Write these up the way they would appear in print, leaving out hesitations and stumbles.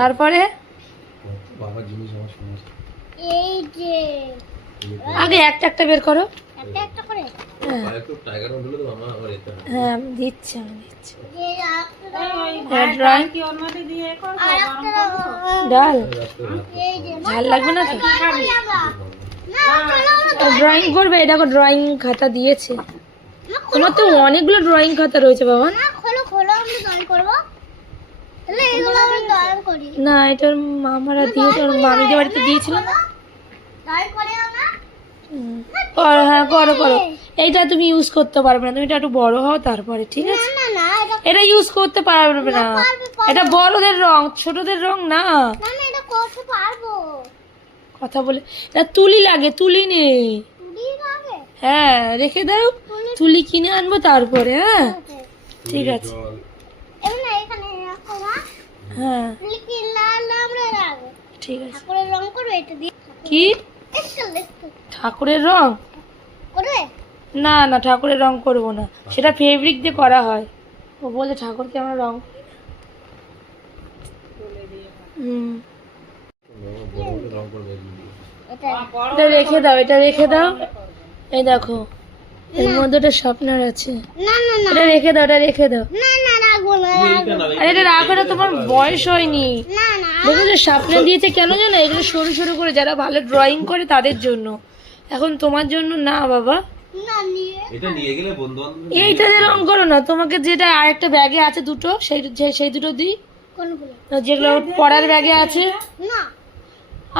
তারপরে বাবা জিনিস আমার সমস্ত এই যে আগে একটা একটা বের করো। একটা একটা করে একটু টাইগার হলো তো মামা আমার এটা হ্যাঁ আমি দিচ্ছি যে একটা হ্যাঁ ড্রয়িং ডাল এই যে ঝাল লাগবে না তো? না চলো ড্রয়িং করবে? এই দেখো ড্রয়িং খাতা দিয়েছে। তোমার তো অনেকগুলো ড্রয়িং খাতা রয়েছে বাবা। না খোলো খোলো আমরা ড্রয়িং করব তাহলে এগুলো আমরা ড্রয়িং করি না এটার মামারা দিয়েছে, ওর মামিদের বাড়িতে দিয়েছিল না। ড্রয়িং করে আমরা করো, হ্যাঁ করো করো। এইটা তুমি ইউজ করতে পারবে না, তুমি এটা একটু বড় হও তারপরে, ঠিক আছে? না না এটা এটা ইউজ করতে পারবে না, এটা বড়দের রং, ছোটদের রং না। না না এটা করতে পারবো কথা বলে এটা তুলি লাগে, তুলি নেই। তুলি লাগে হ্যাঁ রেখে দাও, তুলি কিনে আনবো তারপরে। হ্যাঁ ঠিক আছে। এমন না এখানে রাখো না হ্যাঁ তুলি কি লাল আমরা রাখবো ঠিক আছে। ঠাকুরের রং করবে এটা দিয়ে কি একটু ঠাকুরের রং? করবে না না ঠাকুরের রং করব না, সেটা ফেব্রিক দিয়ে করা হয়। ও বলে ঠাকুরকে আমরা রং করি না। রং করবে এটা এটা রেখে দাও, এটা রেখে দাও। এই দেখো এর মধ্যে একটা স্বপ্নার আছে, না না না এটা রেখে দাও, এটা রেখে দাও। না না রাখবো না আরে এটা রাখো না, তোমার বয়স হয়নি। না না দেখো যে স্বপ্ন দিয়েছে কেন জানো? এগুলো সরু সরু করে যারা ভালো ড্রয়িং করে তাদের জন্য, এখন তোমার জন্য না বাবা। না নিয়ে এটা নিয়ে গেলে বন্ধু বান্ধব এইটা দিয়ে রং করো না, তোমাকে যেটা আরেকটা ব্যাগে আছে দুটো, সেই দুটো দিই, কোনগুলো যেগুলো ওর পড়ার ব্যাগে আছে। না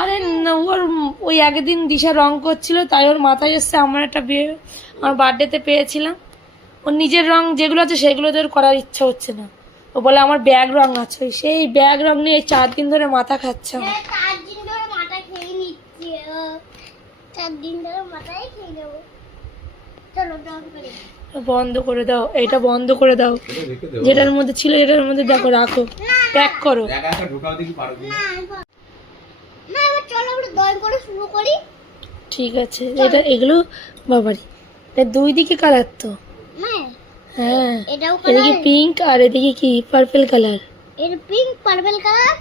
আরে না, ওর ওই আগের দিন দিশা রং করছিল তাই ওর মাথায় এসছে, আমার একটা বিয়ে আমার বার্থডেতে পেয়েছিলাম। ওর নিজের রং যেগুলো আছে সেগুলোতে ওর করার ইচ্ছা হচ্ছে না। ও বলে আমার ব্যাগ রং আছে, ওই সেই ব্যাগ রং নিয়ে এই 4 দিন ধরে মাথা খাচ্ছে আমার। 4 দিন ধরে মাথা খেয়ে নিচ্ছে 4 দিন ধরে মাথায় খেয়ে নেবো চলো ড্রয়িং করি বন্ধ করে দাও, এটা বন্ধ করে দাও। এটা রেখে দেবো যেটার মধ্যে ছিল এটার মধ্যে দেখো, রাখো, প্যাক করো। একা একা ঢোকাও দেখি পারো কি না না এবার চলো আমরা ড্রয়িং করে শুরু করি ঠিক আছে। এটা এগুলো বাবারি, এটা দুই দিকে কালার তো। না হ্যাঁ এটাও এদিকে কালার পিঙ্ক আর এদিকে কি পার্পল কালার। এর পিঙ্ক পার্পল কালার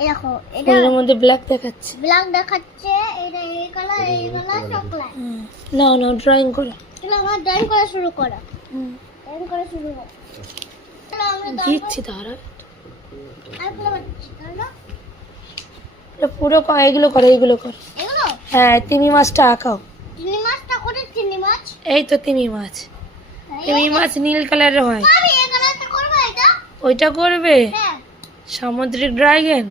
এই দেখো এটা এর মধ্যে ব্ল্যাক দেখাচ্ছে। ব্ল্যাক দেখাচ্ছে এটা এই কালার চকলেট নাও নাও ড্রয়িং করো। চলো আমরা ড্রয়িং করা শুরু করো ড্রয়িং করা শুরু করো চলো আমরা দিচ্ছি তারা, আর গুলো বাচ্চা চলো এটা পুরো এগুলো করো, এগুলো করো। এগুলো হ্যাঁ তিমি মাছটা আঁকাও। চিংড়ি মাছটা করে চিংড়ি মাছ এই তো তিমি মাছ, তিমি মাছ নীল কালারের হয়। আমি এই কালারটা করব এটা ওইটা করবে হ্যাঁ সামুদ্রিক ড্রাগন।